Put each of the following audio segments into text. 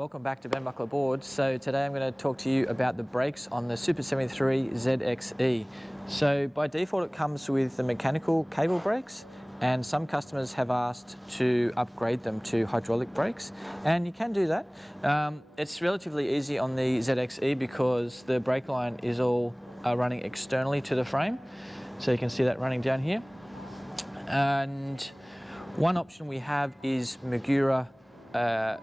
welcome back to Ben Buckler Boards. So today I'm going to talk to you about the brakes on the Super 73 ZXE. So by default it comes with the mechanical cable brakes, and some customers have asked to upgrade them to hydraulic brakes, and you can do that. It's relatively easy on the ZXE because the brake line is all running externally to the frame. So you can see that running down here. And one option we have is Magura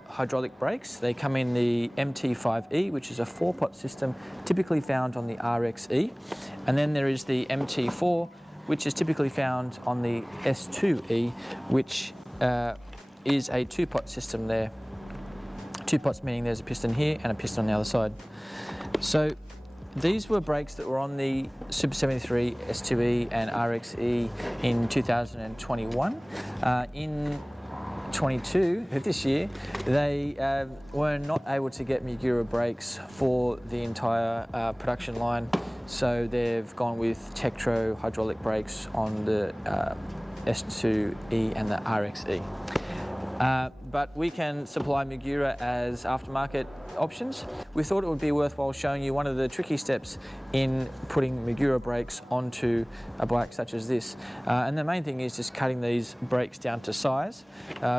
hydraulic brakes. They come in the MT5E, which is a 4-pot system typically found on the RXE. And then there is the MT4, which is typically found on the S2E, which is a 2-pot system there. 2 pots meaning there's a piston here and a piston on the other side. So these were brakes that were on the Super 73, S2E and RXE in 2021. In 22 this year, they were not able to get Magura brakes for the entire production line, so they've gone with Tektro hydraulic brakes on the S2E and the RXE. But we can supply Magura as aftermarket options. We thought it would be worthwhile showing you one of the tricky steps in putting Magura brakes onto a bike such as this. And the main thing is just cutting these brakes down to size,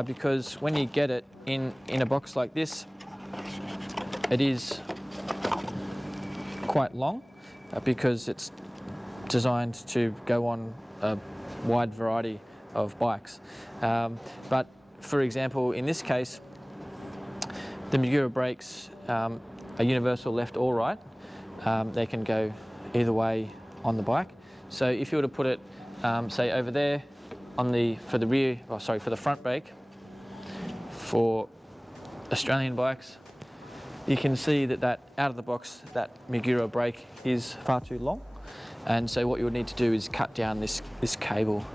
because when you get it in a box like this, it is quite long because it's designed to go on a wide variety of bikes. But for example, in this case, the Magura brakes are universal left or right. They can go either way on the bike. So if you were to put it, say over there on for the front brake for Australian bikes, you can see that out of the box, that Magura brake is far too long. And so what you would need to do is cut down this cable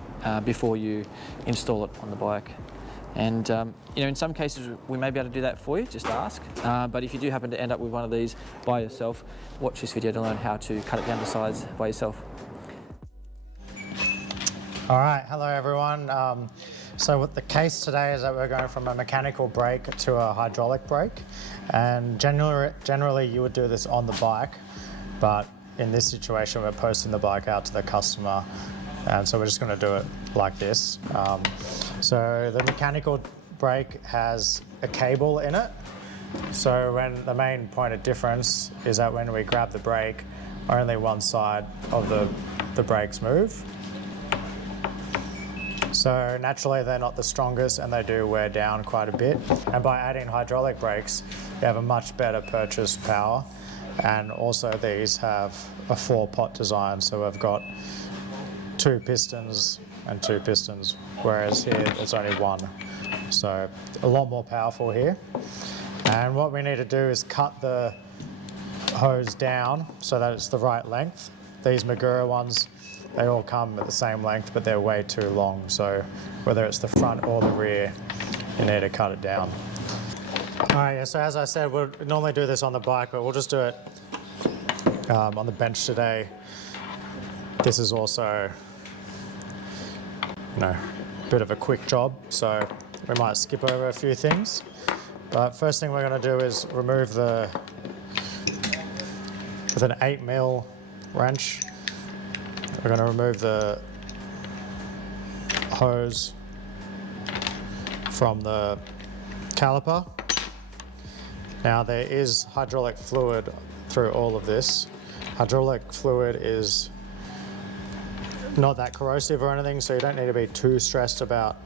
before you install it on the bike. And you know, in some cases we may be able to do that for you, just ask. But if you do happen to end up with one of these by yourself, watch this video to learn how to cut it down to size by yourself. All right, hello everyone. So what the case today is that we're going from a mechanical brake to a hydraulic brake. And generally you would do this on the bike, but in this situation we're posting the bike out to the customer. And so we're just going to do it like this. So the mechanical brake has a cable in it. So when the main point of difference is that when we grab the brake, only one side of the brakes move. So naturally they're not the strongest and they do wear down quite a bit. And by adding hydraulic brakes, you have a much better purchase power. And also these have a 4-pot design. So we've got 2 pistons and 2 pistons, whereas here it's only 1. So a lot more powerful here. And what we need to do is cut the hose down so that it's the right length. These Magura ones, they all come at the same length, but they're way too long. So whether it's the front or the rear, you need to cut it down. All right, yeah, so as I said, we'll normally do this on the bike, but we'll just do it on the bench today. This is also, you know, a bit of a quick job, so we might skip over a few things. But first thing we're going to do is remove with an 8mm wrench, we're going to remove the hose from the caliper. Now there is hydraulic fluid through all of this. Hydraulic fluid is not that corrosive or anything, so you don't need to be too stressed about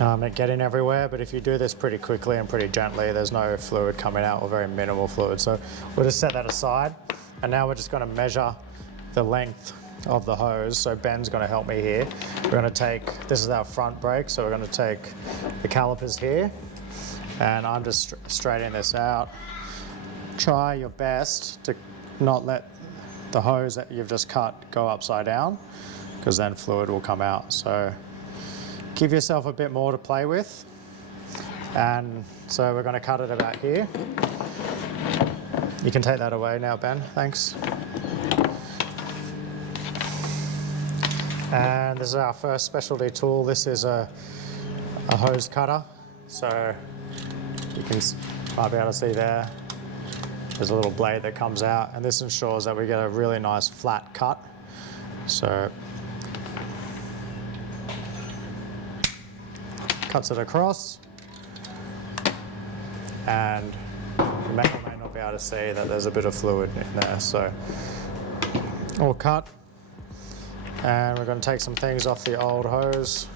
it getting everywhere. But if you do this pretty quickly and pretty gently, there's no fluid coming out, or very minimal fluid. So we'll just set that aside. And now we're just going to measure the length of the hose. So Ben's going to help me here. We're going to take, this is our front brake, so we're going to take the calipers here, and I'm just straightening this out. Try your best to not let the hose that you've just cut go upside down, because then fluid will come out. So give yourself a bit more to play with. And so we're going to cut it about here. You can take that away now, Ben, thanks. And this is our first specialty tool. This is a hose cutter. So You might be able to see there, there's a little blade that comes out, and this ensures that we get a really nice flat cut. So cuts it across, and you may or may not be able to see that there's a bit of fluid in there. So all cut, and we're going to take some things off the old hose.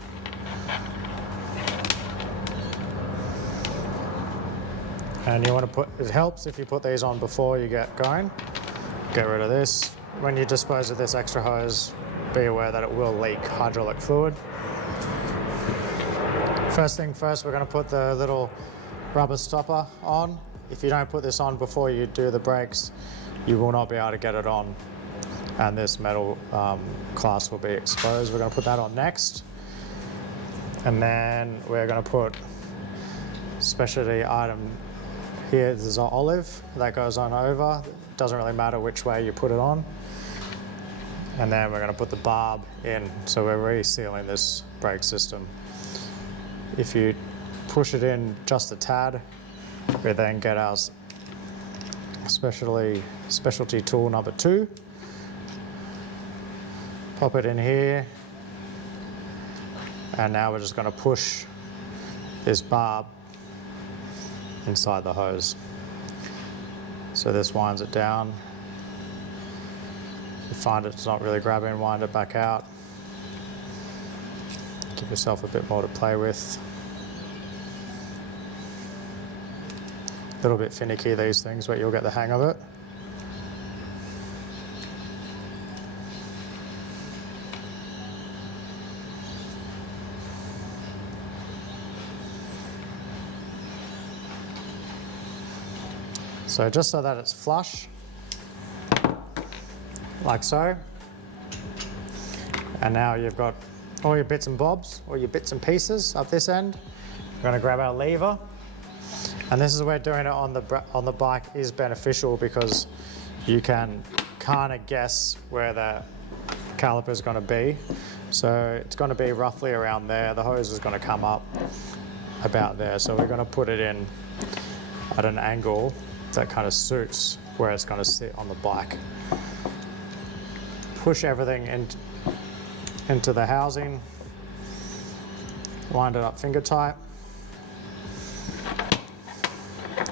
And you want to put, it helps if you put these on before you get going. Get rid of this. When you dispose of this extra hose, be aware that it will leak hydraulic fluid. First thing first, we're going to put the little rubber stopper on. If you don't put this on before you do the brakes, you will not be able to get it on, and this metal clasp will be exposed. We're going to put that on next, and then we're going to put specialty item here. There's an olive that goes on over. It doesn't really matter which way you put it on. And then we're going to put the barb in, so we're resealing this brake system. If you push it in just a tad, we then get our specialty tool number 2. Pop it in here, and now we're just going to push this barb inside the hose. So this winds it down. If you find it's not really grabbing, wind it back out. Give yourself a bit more to play with. A little bit finicky, these things, but you'll get the hang of it. So just so that it's flush, like so. And now you've got all your bits and bobs, all your bits and pieces up this end. We're going to grab our lever. And this is where doing it on the bike is beneficial, because you can kind of guess where the caliper is going to be. So it's going to be roughly around there. The hose is going to come up about there. So we're going to put it in at an angle that kind of suits where it's going to sit on the bike. Push everything into the housing. Wind it up finger tight.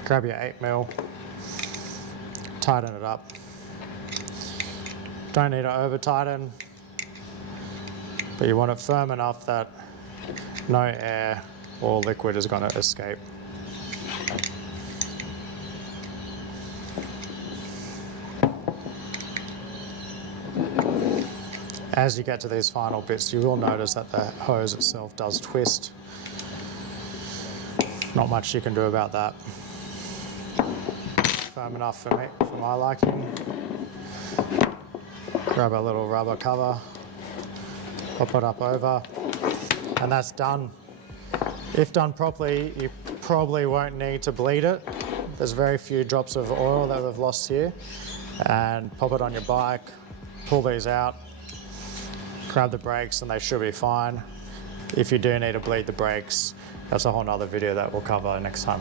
Grab your 8mm, tighten it up. Don't need to over tighten, but you want it firm enough that no air or liquid is going to escape. As you get to these final bits, you will notice that the hose itself does twist. Not much you can do about that. Firm enough for me, for my liking. Grab a little rubber cover, pop it up over, and that's done. If done properly, you probably won't need to bleed it. There's very few drops of oil that we've lost here. And pop it on your bike, pull these out, grab the brakes, and they should be fine. If you do need to bleed the brakes, that's a whole nother video that we'll cover next time.